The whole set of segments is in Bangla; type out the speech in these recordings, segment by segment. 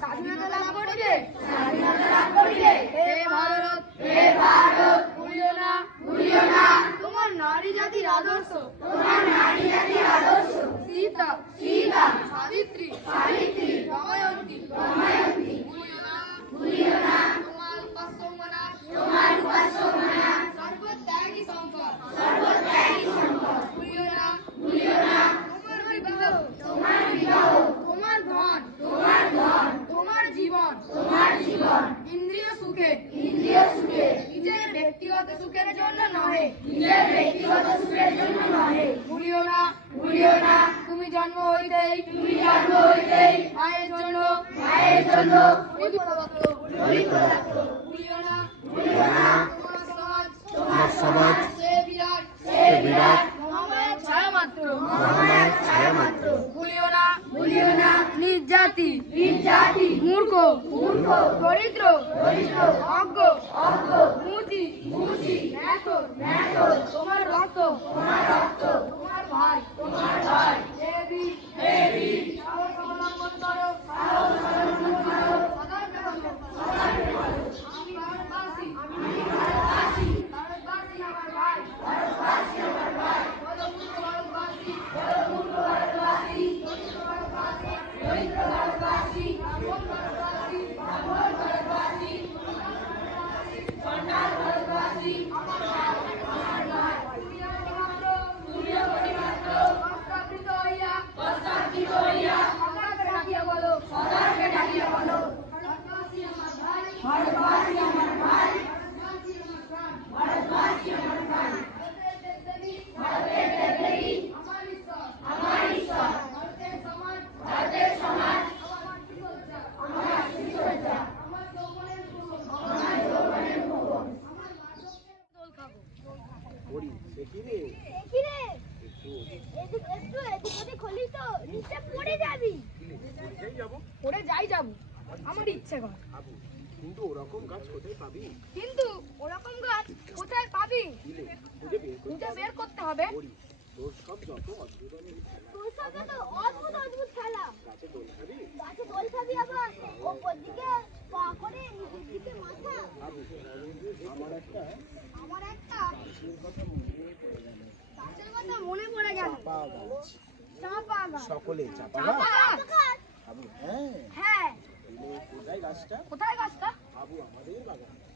স্বাধীনতা লাভ করিলে হে ভারত ভুলিও না তোমার নারী জাতির আদর্শ সীতা সাবিত্রী দময়ন্তী ভুলিও না তোমার উপাস্য মানা সর্বত্যাগী সম্পদ ভুলিও না তোমার বিবাহ তোমার ধন তোমার জীবন ইন্দ্রিয় সুখে নিজের ব্যক্তিগত সুখের জন্য নহে ভুলিও না তুমি জন্ম হইতেই মায়ের জন্য ভুলিও না তোমার সমাজ সে বিরাট মহামায়ার ছায়া মাত্র ভুলিও না নিজ জাতি মূর্খ দরিদ্র অজ্ঞ মুচি তোমার রক্ত তোমার ভাই দেবী সাহস অবলম্বন করো আমি ভারতবাসী আমার ভাই আমার ইচ্ছে করে কিন্তু ওরকম গাছ কোথায় পাবি খুঁজে বের করতে হবে। অদ্ভুত খেলা গাছে দোল খাবি আবার ওপর দিকে পা করে নিচের দিকে মাথা। আমার একটা গাছের কথা মনে পড়ে গেল। চাপা গাছ সকলে চাপা গাছ। হ্যাঁ কোথায় গাছটা?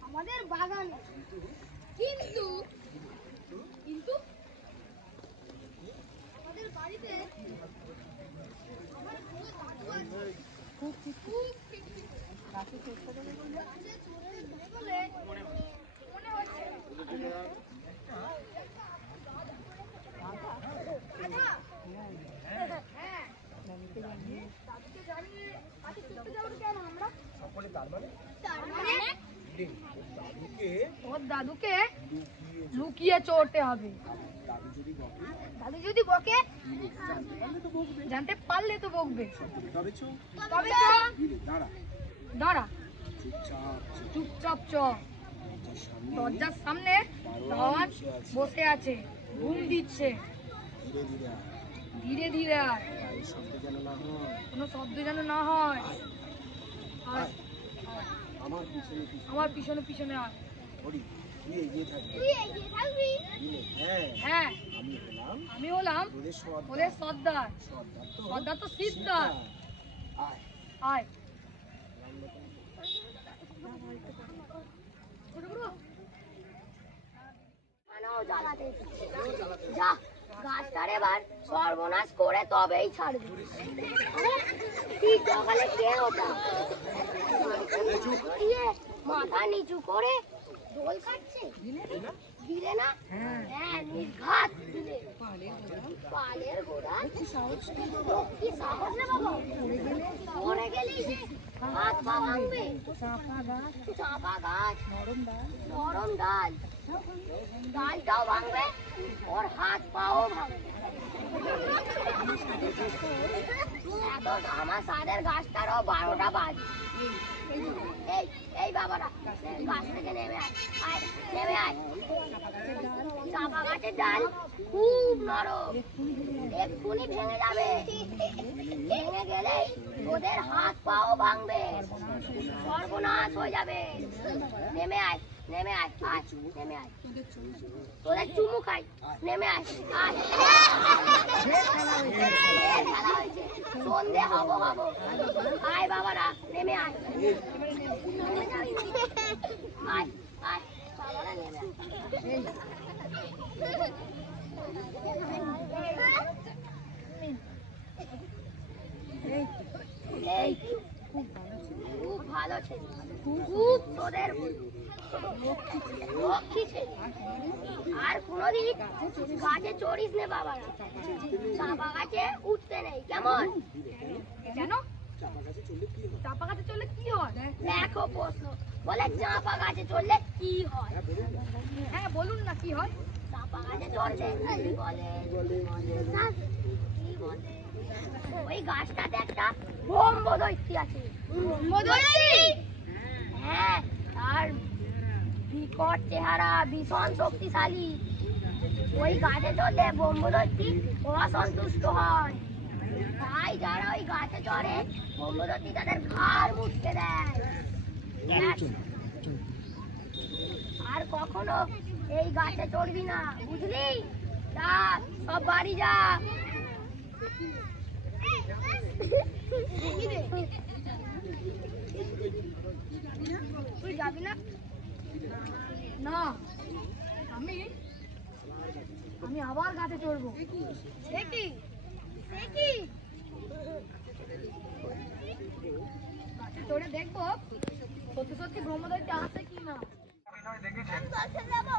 আমাদের বাগানে। কিন্তু আমাদের বাড়িতে আমার খুব মনে হচ্ছে ওর দাদুকে লুকিয়ে চড়তে হবে। দাদু যদি বকে জানতে পারলে তো বকবে। তবে দাঁড়া চুপচাপ চ। দরজার সামনে ধন বসে আছে, ঘুম দিচ্ছে। ধীরে ধীরে কোনো শব্দ যেন না হয়। আমার পিছনে আয়। হ্যাঁ আমি হলাম ওদের সর্দার তো সিদ্ধার। আয় গাছটার এবার সর্বনাশ করে তবেই ছাড়বে। মাথা নিচু করে দোল খাচ্ছে দিলে না? হ্যাঁ নির্ঘাত দিলে। পালের গোড়া কি সাহস রে বাবা। পড়ে গেলেই যে হাত পা ভাঙবে। চাপা গাছ নরম ডাল ডালটাও ভাঙবে, ওর হাত পাও ভাঙবে। এত আমার সাদের গাছটারও 12টা বাজে। এই বাবারা গাছ থেকে নেমে আয়, নেমে আয়। চাপা গাছের ডাল খুব নরম, এক্ষুনি ভেঙে যাবে। ভেঙে গেলে ওদের হাত পাও ভাঙবে, সর্বনাশ হয়ে যাবে। নেমে আয়, নেমে আয়, আয় নেমে আয়, তোদের চুমু খাই। নেমে আয়, আয়। খেলা হয়েছে, সন্ধে হবো হবো। আয় বাবারা, নেমে আয়। আয় আয় বাবারা, নেমে আয়। খুব ভালো ছেলে, খুব তোদের লক্ষ্মী ছেলে। আর কোনোদিন গাছে চড়িস নে বাবারা, চাপা গাছে উঠতে নেই, কেমন? কেন? চাপা গাছে চললে কি হয়? দেখো প্রশ্ন, বলে চাপা গাছে চললে কি হয়? হ্যাঁ বলুন না কি হয়? চাপা গাছে চড়লে বলে ওই গাছটাতে একটা ব্রহ্মদৈত্যী আছে। ব্রহ্মদৈত্যী? হ্যাঁ, তার বিকট চেহারা, ভীষণ শক্তিশালী। ওই গাছে চড়লে ব্রহ্মদৈত্যী অসন্তুষ্ট হয়, তাই যারা ওই গাছে চড়ে ব্রহ্মদৈত্যী তাদের ঘাড় মুটকে দেয়। আর কখনো এই গাছে চড়বি না, বুঝলি? যা, সব বাড়ি যা। তুই যাবি না? না, আমি আবার গাছে চড়বো। সে কি? গাছে চড়ে দেখবো সত্যি সত্যি ব্রহ্মদৈত্য আছে কিনা।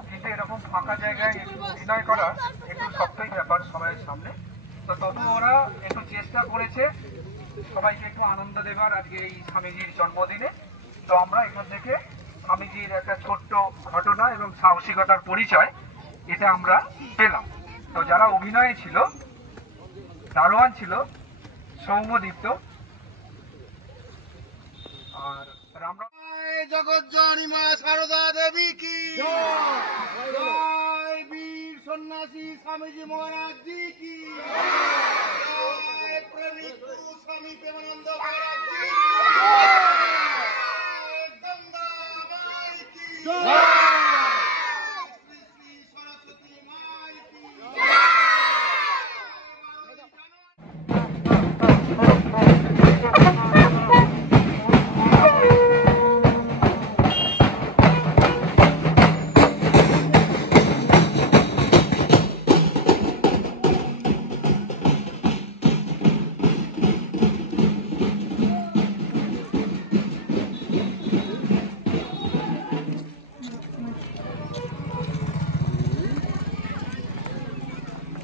কিন্তু এরকম ফাঁকা জায়গায় অভিনয় করা একটু শক্তই ব্যাপার সবাইয়ের সামনে। তো তবু ওরা একটু চেষ্টা করেছে সবাইকে একটু আনন্দ দেবার আজকে এই স্বামীজির জন্মদিনে। তো আমরা এখান থেকে স্বামীজির একটা ছোট্ট ঘটনা এবং সাহসিকতার পরিচয় এটা আমরা পেলাম। তো যারা অভিনয়ে ছিল, দারোয়ান ছিল সৌম্যদীপ্ত, আর রামরা জগৎ জননী মা সারদা দেবী কি জয়, বীর সন্ন্যাসী স্বামীজি মহারাজ জি কি জয়, প্রেমিক গুরু স্বামী প্রেমানন্দ মহারাজ জি কি জয়, গঙ্গা মাই কি জয়, শ্রী শ্রী সরস্বতী মাই কি জয়।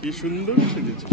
কি সুন্দর সেজেছে।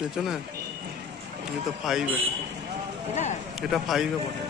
পেছনে ये तो 5 है এটা 5 है বলে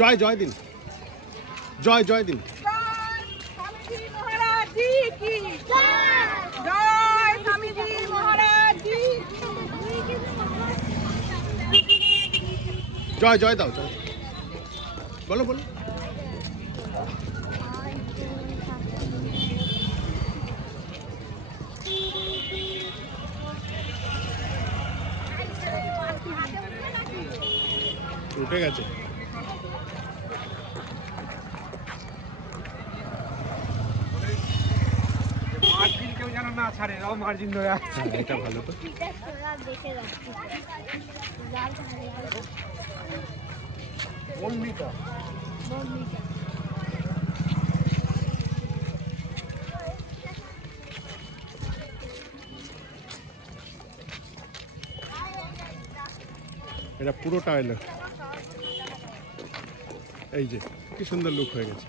জয় জয় দিন জয় জয় দিন স্বামীজি মহারাজ জি কি জয় স্বামীজি মহারাজ জি জয় জয় দাও জয় বলো বলো উঠে গেছে মার্জিন কেউ যেন না ছাড়ে রাও মার্জিন ধরে এটা ভালো তো বলমিটা এটা পুরোটা এলো এই যে কি সুন্দর লুক হয়ে গেছে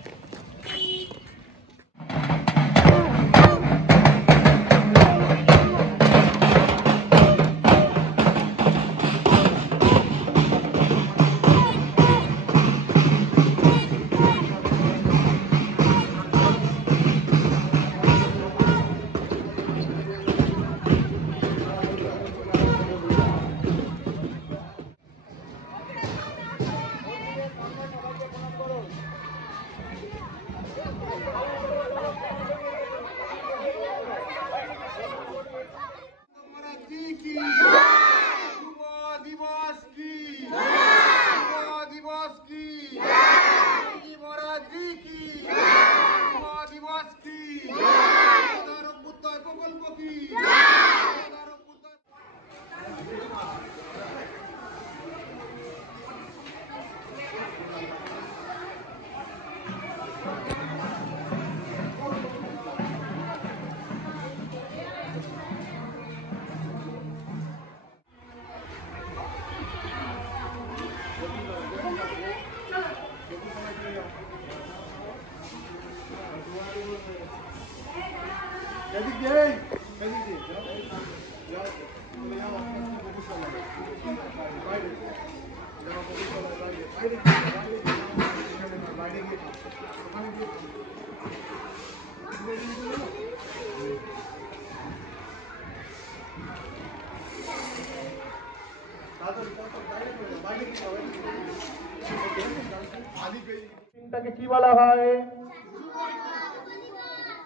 দিনটাকে কি বলা হয়?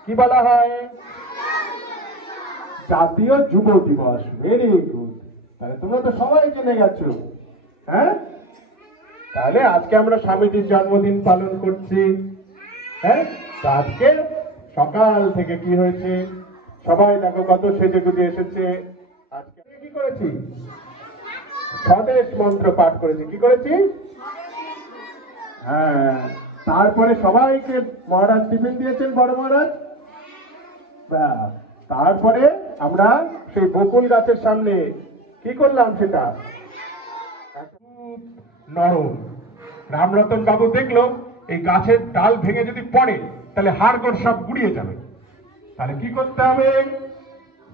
কি বলা হয়? জাতীয় যুব দিবস। Very good. তাহলে তোমরা তো সবাই জেনে গেছো। হ্যাঁ, তাহলে আজকে আমরা স্বামীজির জন্মদিন পালন করছি। হ্যাঁ, তো আজকে সকাল থেকে কি হয়েছে সবাই দেখো কত সেজে গুজে এসেছে। আজকে কি করেছি? স্বদেশ মন্ত্র পাঠ করেছি। কি করেছি? হ্যাঁ, তারপরে সবাইকে মহারাজ টিফিন দিয়েছেন, বড় মহারাজ। তারপরে আমরা সেই বকুল গাছের সামনে কি করলাম সেটা নরম। রামরতন বাবু দেখলো এই গাছের ডাল ভেঙে যদি পড়ে তাহলে হাড়গোড় সব গুড়িয়ে যাবে। তাহলে কি করতে হবে?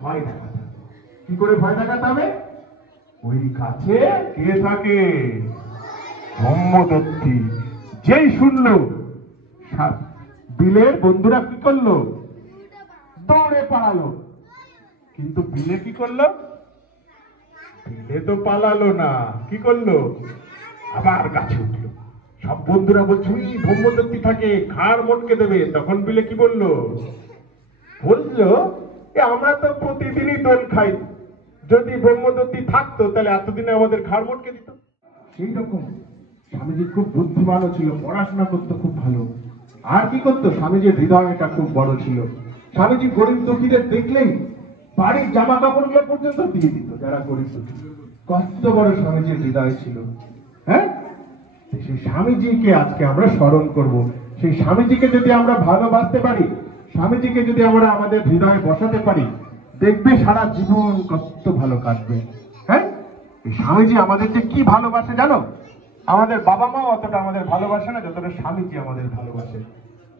ভয় দেখাতে। কি করে ভয় দেখাতে হবে? ওই গাছে কে থাকে? ব্রহ্মদত্তী। যেই শুনলো বিলের বন্ধুরা কি করলো? দৌড়ে পালালো। কিন্তু বিলে কি করলো? বিলে তো পালালো না, কি করলো? আবার গাছে উঠলো। সব বন্ধুরা বলছে ব্রহ্মদত্তী থাকে, ঘাড় মটকে দেবে। তখন বিলে কি বললো? বললো আমরা তো প্রতিদিনই দোল খাই, যদি ব্রহ্মদত্তী থাকতো তাহলে এতদিনে আমাদের ঘাড় মটকে দিত। সেই রকম স্বামীজি খুব বুদ্ধিমানও ছিল, পড়াশোনা করতো খুব ভালো। আর কি করতো? স্বামীজির হৃদয়টা খুব বড় ছিল। স্বামীজি গরিব দুঃখীদের দেখলেই বাড়ির জামা কাপড়গুলো পর্যন্ত দিয়ে দিত যারা গরিব দুঃখী। কত বড় স্বামীজির হৃদয় ছিল। হ্যাঁ, সেই স্বামীজিকে আজকে আমরা স্মরণ করব। সেই স্বামীজিকে যদি আমরা ভালোবাসতে পারি, স্বামীজিকে যদি আমরা আমাদের হৃদয়ে বসাতে পারি, দেখবে সারা জীবন কত ভালো কাটবে। হ্যাঁ, এই স্বামীজি আমাদের যে কি ভালোবাসে জানো? আমাদের বাবা মা অতটা আমাদের ভালোবাসে না যতটা স্বামীজি আমাদের ভালোবাসে।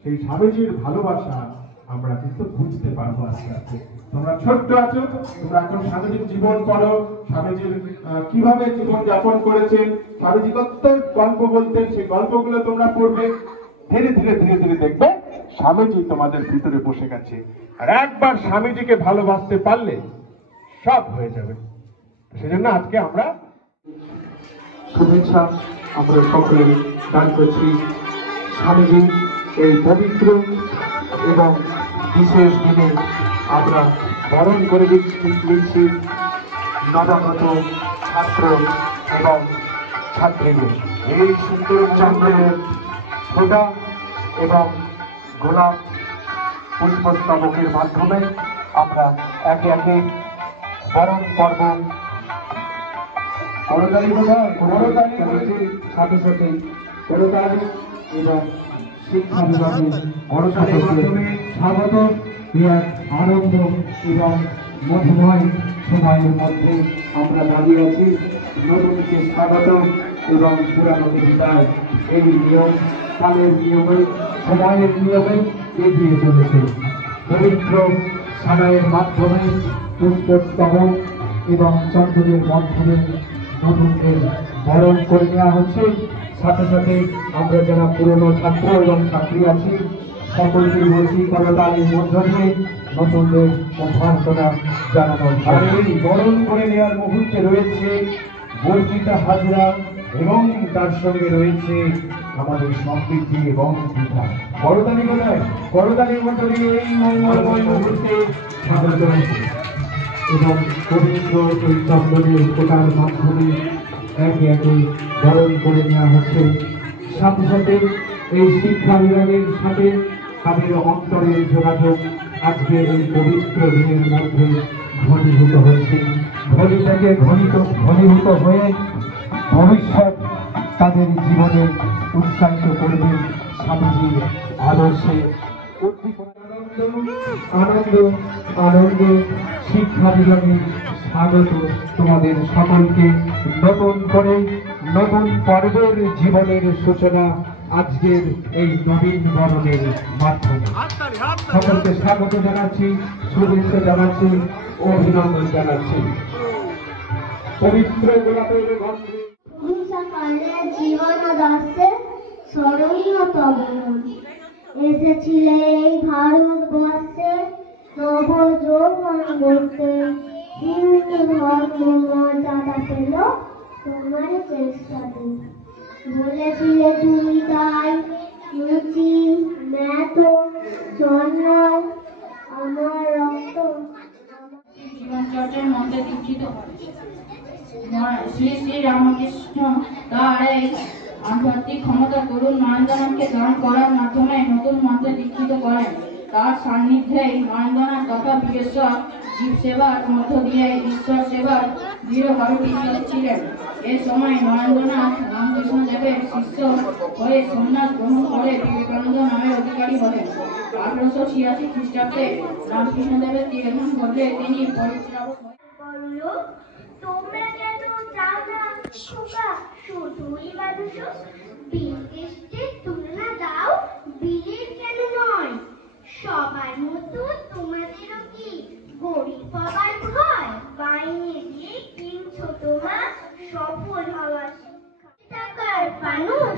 সেই স্বামীজির ভালোবাসা আমরা কিন্তু বুঝতে পারবো আস্তে আস্তে। তোমরা ছোট্ট আছো, তোমরা এখন স্বামীজির জীবন পড়ো, স্বামীজির কিভাবে জীবন যাপন করেছেন, স্বামীজি কত গল্প বলতেন, সেই গল্পগুলো তোমরা পড়বে। ধীরে ধীরে ধীরে ধীরে দেখবে স্বামীজি তোমাদের ভিতরে বসে গেছে। আর একবার স্বামীজিকে ভালোবাসতে পারলে সব হয়ে যাবে। সেজন্য আজকে আমরা শুভেচ্ছা আমরা সকলে দান করছি স্বামীজি এই পবিত্র এবং বিশেষ দিনে আমরা বরণ করে নিচ্ছি নবাগত ছাত্র এবং ছাত্রীদের। এই সুন্দর চন্দ্রের ফোঁটা এবং গোলাপ পুষ্পস্তবকের মাধ্যমে আমরা একে একে বরণ পর্ব করতালি সাথে সাথে করতালি এবং শিক্ষা বিভাগের করতালির মাধ্যমে স্বাগত। আনন্দ এবং মধুময় সময়ের মধ্যে আমরা দাঁড়িয়ে আছি। নতুনকে স্বাগত এবং পুরানোকে বিদায়। এই নিয়ম কালের নিয়মে, সময়ের নিয়মে এগিয়ে চলেছে। পবিত্র সানাইয়ের মাধ্যমে, পুষ্পস্তবক এবং চন্দনের মাধ্যমে নতুনদের বরণ করে নেওয়া হচ্ছে। সাথে সাথে আমরা যারা পুরনো ছাত্র এবং ছাত্রী আছি সকলকে বলছি করতালির মধ্য দিয়ে নতুনদের অভ্যর্থনা জানানো। আর এই বরণ করে নেওয়ার মুহূর্তে রয়েছে বর্ষিতা হাজরা এবং তার সঙ্গে রয়েছে আমাদের সমৃদ্ধি এবং পিঠা। করতালি কোথায়? করতালির মধ্য দিয়ে এই মঙ্গলময় মুহূর্তে স্বাগত এবং পবিত্র এই চন্দনের ফোটার মাধ্যমে একে একে বরণ করে নেওয়া হচ্ছে। সাথে সাথে এই শিক্ষা বিভাগের সাথে তাদের অন্তরের যোগাযোগ আজকের এই পবিত্র দিনের মধ্যে ঘনীভূত হয়েছে। ঘনীটাকে ঘনীভূত হয়ে ভবিষ্যৎ তাদের জীবনে উৎসাহিত করবে স্বামীজির আদর্শে। আনন্দ আনন্দ শিক্ষা বিভাগে স্বাগত তোমাদের সকলকে। নতুন করে নতুন পর্বের জীবনের সূচনা আজকের এই নবীন বরণের মাধ্যমে সকলকে স্বাগত জানাচ্ছি, শুভেচ্ছা জানাচ্ছি, অভিনন্দন জানাচ্ছি। পবিত্র গোলাপের গন্ধে সকালে জীবন দাসে স্মরণীয় তবন এসেছিলে এই ভারতবর্ষে নব যৌবন করতে। হিন্দু ধর্ম মর্যাদা পেল তোমার চেষ্টাতে। বলেছিলে তুমি তাই রুচি ম্যাথো জন্ম আমার রক্ত জীবনচর্চার মধ্যে দীক্ষিত শ্রী শ্রী রামকৃষ্ণ তার এই আধ্যাত্মিক ক্ষমতা তরুণ নরেন্দ্রনাথকে দান করার মাধ্যমে নতুন মন্ত্রে দীক্ষিত করেন। তার সান্নিধ্যে নরেন্দ্রনাথ তথা বীরেশ্বর জীব সেবার মধ্য দিয়ে ঈশ্বর সেবার দৃঢ়ভাবে বিশ্বাসী ছিলেন। এ সময় নরেন্দ্রনাথ রামকৃষ্ণ দেবের শিষ্য হয়ে সন্ন্যাস গ্রহণ করে বিবেকানন্দ নামের অধিকারী হলেন। 1886 খ্রিস্টাব্দে রামকৃষ্ণ দেবের তিরোধান ঘটলে তিনি পরিত্রাবক বলল তোমরা কেন চাও না খোকা শুধুই মানুষ বিদেশে তুলনা দাও বিলের কেন নয় সবার মতো তোমাদেরও কি গরিব হবার ভয় বাইরে দিয়ে কিনছো তোমার সফল হওয়া টাকার মানুষ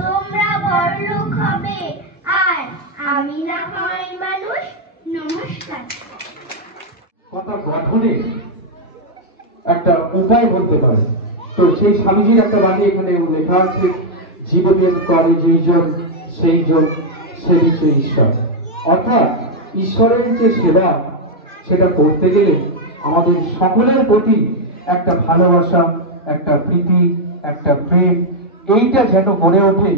তোমরা বড়লোক হবে আর আমি না হয় মানুষ। নমস্কার। কথা গঠনে একটা উপায় বলতে পারে। তো সেই স্বামীজির একটা বাণী এখানে লেখা আছে, জীবনের করে যেইজন সেইজন সেবিত ঈশ্বর। অর্থাৎ ঈশ্বরের যে সেবা সেটা করতে গেলে আমাদের সকলের প্রতি একটা ভালোবাসা, একটা প্রীতি, একটা প্রেম এইটা যেন গড়ে ওঠে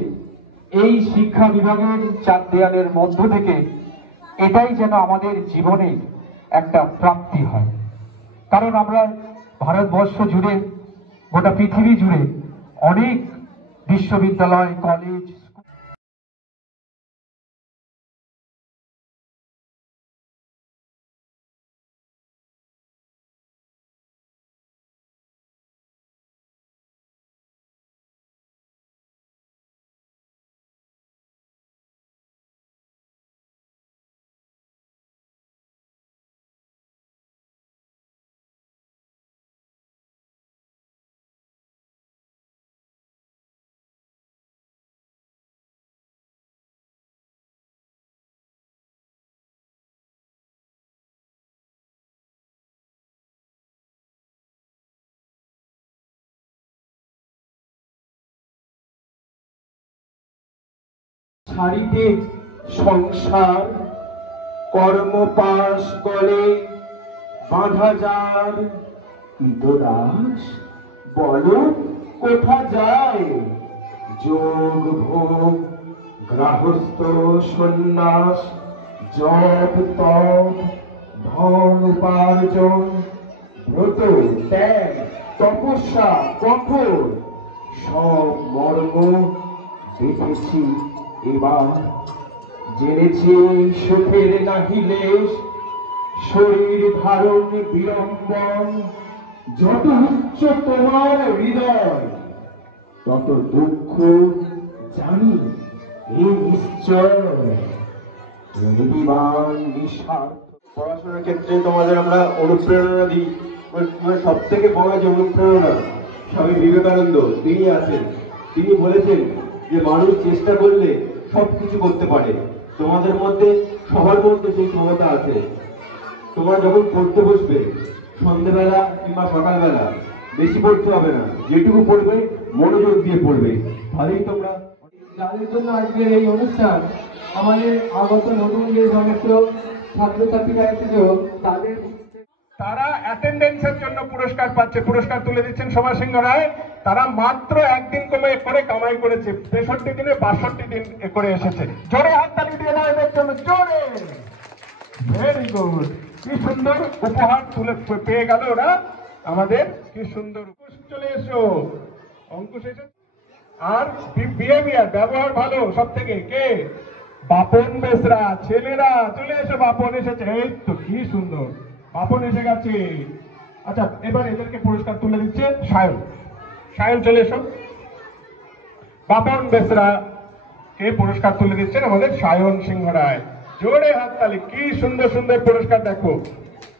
এই শিক্ষা বিভাগের 4 দেয়ালের মধ্য থেকে, এটাই যেন আমাদের জীবনে একটা প্রাপ্তি হয়। কারণ আমরা ভারতবর্ষ জুড়ে, গোটা পৃথিবী জুড়ে অনেক বিশ্ববিদ্যালয়, কলেজ, ছাড়িতে সংসার কর্মপাশ গলে বাঁধা যার দাস বলো কোথা যায় যোগ ভোগ গৃহস্থ সন্ন্যাস জপ তপ ধন উপার্জন ব্রত ত্যাগ তপস্যা কঠোর সব মর্ম দেখেছি এবার। জেনেছি সুখের নাহি লেশ শরীর ধারণ বিড়ম্বন যত উচ্চ তোমার হৃদয় তত দুঃখ জানি এই নিশ্চয়। নির্বিবাদ নিঃস্বার্থ পড়াশোনার ক্ষেত্রে তোমাদের আমরা অনুপ্রেরণা দিই। সব থেকে বড় যে অনুপ্রেরণা স্বামী বিবেকানন্দ তিনি আছেন। তিনি বলেছেন যে মানুষ চেষ্টা করলে সবকিছু করতে পারে। তোমাদের মধ্যে সবার মধ্যে সেই ক্ষমতা আছে। তোমরা যখন পড়তে বসবে সন্ধ্যেবেলা কিংবা সকালবেলা বেশি পড়তে হবে না, যেটুকু পড়বে মনোযোগ দিয়ে পড়বে, তাহলেই তোমরা। যাদের জন্য আজকের এই অনুষ্ঠান, আমাদের আগত নতুন যে সমস্ত ছাত্রছাত্রীরা এসেছিল তারা অ্যাটেন্ডেন্সের জন্য পুরস্কার পাচ্ছে। পুরস্কার তুলে দিচ্ছেন সমাজ সিংহ রায়। তারা মাত্র একদিন করে কামাই করেছে, 63 দিনে 62 দিন করে এসেছে। জোরে হাততালি দিয়ে দাও এদের জন্য, জোরে। ভেরি গুড, কি সুন্দর উপহার তুলে পেয়ে গেল ওরা আমাদের। কি সুন্দর। চলে এসো অঙ্কুশ এসে। আর বিহেভিয়ার ব্যবহার ভালো সব থেকে কে? বাপন বেসরা। ছেলেরা চলে এসো, বাপন এসেছে। এই তো কি সুন্দর, বাপন এসে গেছে। আচ্ছা, এবার এদেরকে পুরস্কার তুলে দিচ্ছে সায়ন। সায়ন চলে এসো। বাপন বেসরা, কে পুরস্কার তুলে দিচ্ছেন? আমাদের সায়ন সিংহ রায়। জোরে হাততালি, কি সুন্দর সুন্দর পুরস্কার দেখো,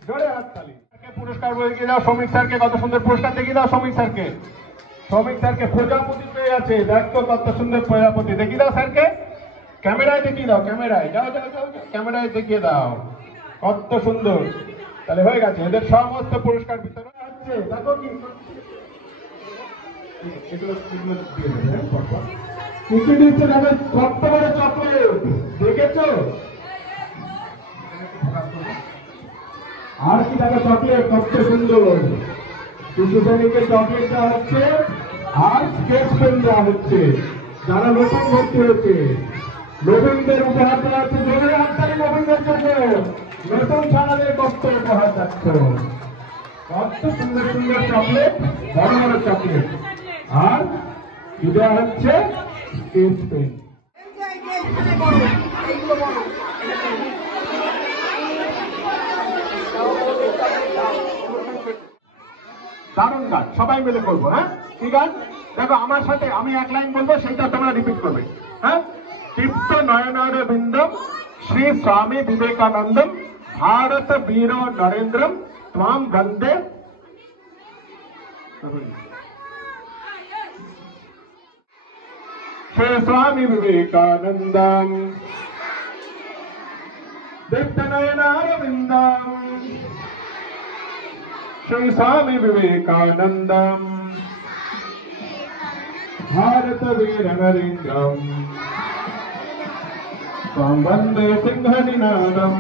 জোরে হাততালি। পুরস্কার বলে দাও শ্রমিক স্যারকে, কত সুন্দর পুরস্কার দেখিয়ে দাও শ্রমিক স্যারকে। শ্রমিক স্যারকে প্রজাপতি পেয়ে আছে, দেখো কত সুন্দর প্রজাপতি, দেখিয়ে দাও স্যারকে, ক্যামেরায় দেখিয়ে দাও, ক্যামেরায় যাও যাও যাও, ক্যামেরায় দেখিয়ে দাও কত সুন্দর। তাহলে হয়ে গেছে, এদের সমস্ত পুরস্কার বিতরণ হচ্ছে। দেখো কি কি দিচ্ছে, দেখো কত বড় চকলেট, দেখেছো? আর কি দেখো চকলেট কত সুন্দর, শিশু শ্রেণীকে চকলেট দেওয়া হচ্ছে আর স্কেচ পেন দেওয়া হচ্ছে। যারা নতুন ভর্তি হয়েছে নবীনদের উপহার দেওয়া হচ্ছে, জোরে হাততালি নবীনদের জন্য। নতুন ছাড়াদের কত উপহার যাচ্ছ, কত সুন্দর সুন্দর চকলেট, বড় বড় চকলেট, আর কি দেওয়া হচ্ছে? Sketch pen. দারুণ গান, সবাই মিলে করবো। হ্যাঁ, কি গান? দেখো আমার সাথে আমি এক লাইন বলবো, সেটা তোমরা রিপিট করবে। হ্যাঁ, তৃপ্ত নয়নার বিন্দম শ্রী স্বামী বিবেকানন্দম ভারত বীর নরেন্দ্রম ত্বাম বন্দে। শ্রী স্বামী বিবেকানন্দম তৃপ্ত নয়নার বিন্দম श्री स्वामी विवेकानंदम भारत वीर नरेंद्रम त्वां वंदे सिंहनिनादम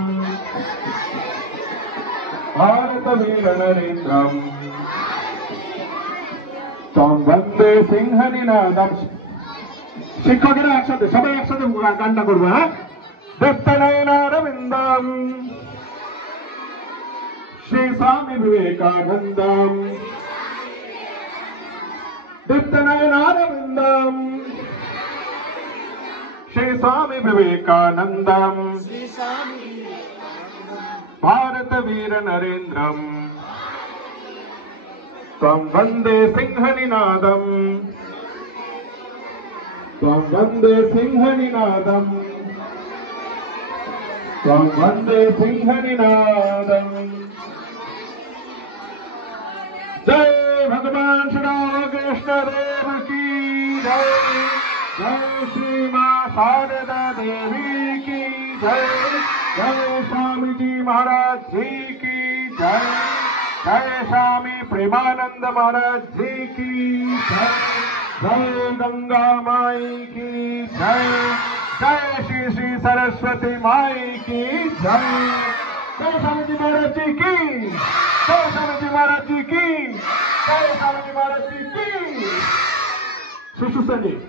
भारत वीर नरेंद्रम त्वां वंदे सिंहनिनादम। শিক্ষকেরা একসাথে, সবাই একসাথে গানটা করবো। হ্যাঁ, দীপ্ত নয়নারবিন্দম श्री स्वामी विवेकानंदम दीप्त नयनारविंदम श्री स्वामी विवेकानंदम भारत वीर नरेंद्रम त्वां वंदे सिंहनिनादम त्वां वंदे सिंहनिनादम त्वां वंदे सिंहनिनादम। जय भगवान श्री रामकृष्ण देव की जय। जय श्री मां शारदा देवी की जय। जय स्वामी जी महाराज जी की जय। जय स्वामी प्रेमानंद महाराज जी की जय। जय गंगा माई की जय। जय श्री श्री सरस्वती माई की जय। जय स्वामी जी महाराज जी की, जय स्वामी जी महाराज जी की, जय स्वामी जी महाराज जी की। शिशु सैनिक